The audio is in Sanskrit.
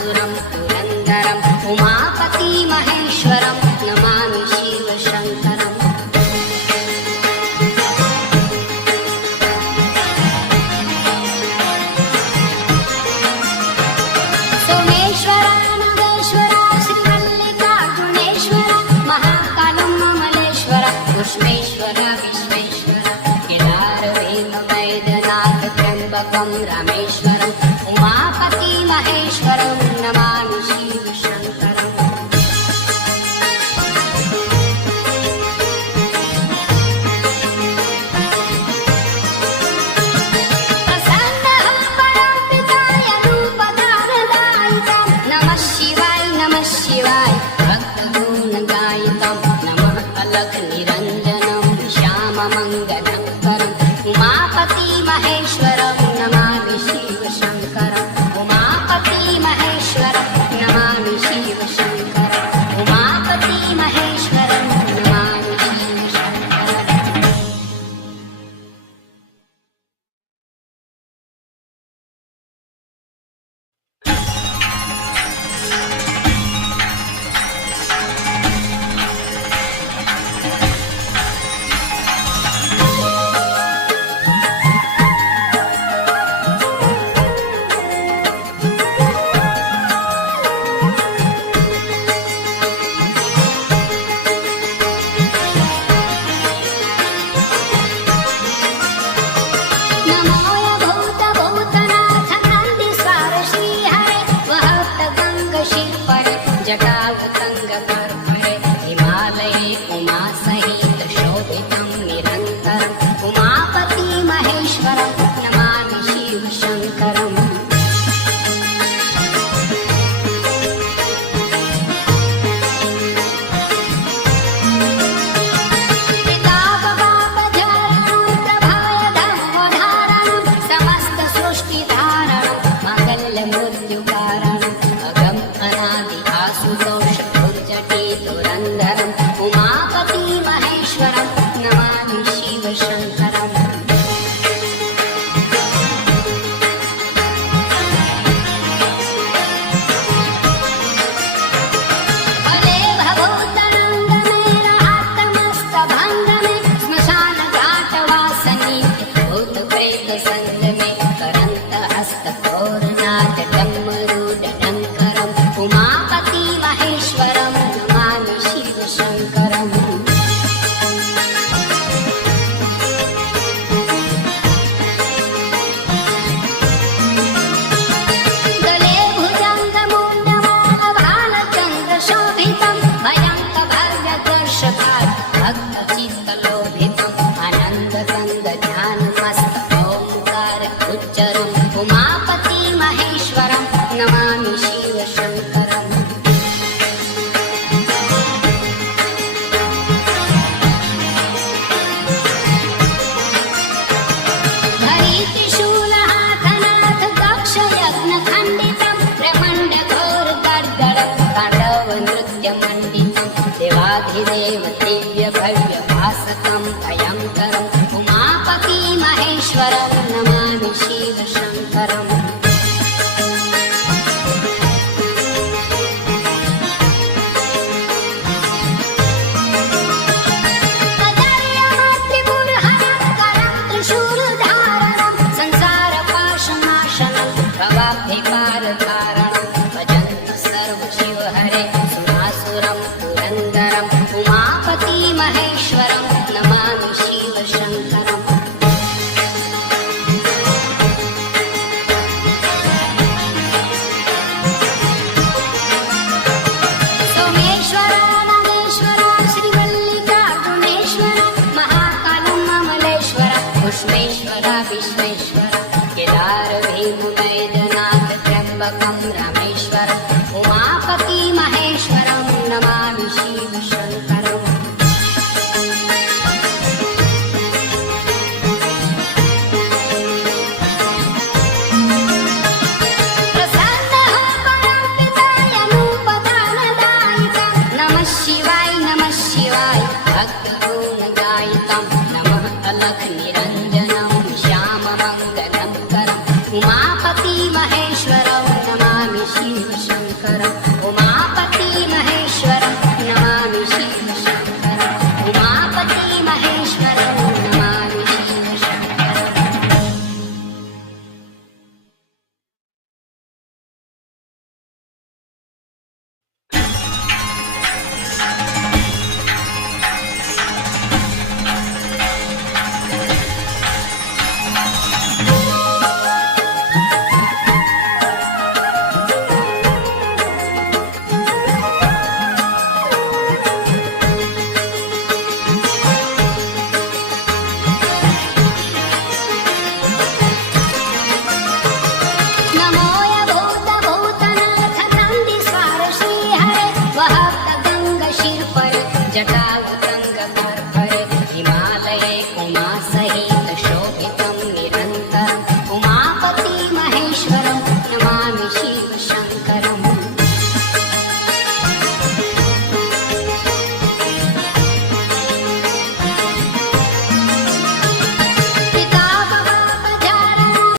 सुरं पुरन्दरम् उमापति महेश्वरम् निरञ्जनं श्याममङ्गदं परं मापती महेश्वरं नमाविश सर्वशिव हरे मासुरं पुरन्दरं महेश्वरं नमामिव शङ्खरम् सोमेश्वरेश्वर श्रीमल्लिका तुणेश्वर महाकानुमलेश्वर पुष्पेश्वर विश्वे సంభ్రమేశ్వర ఉమాపతి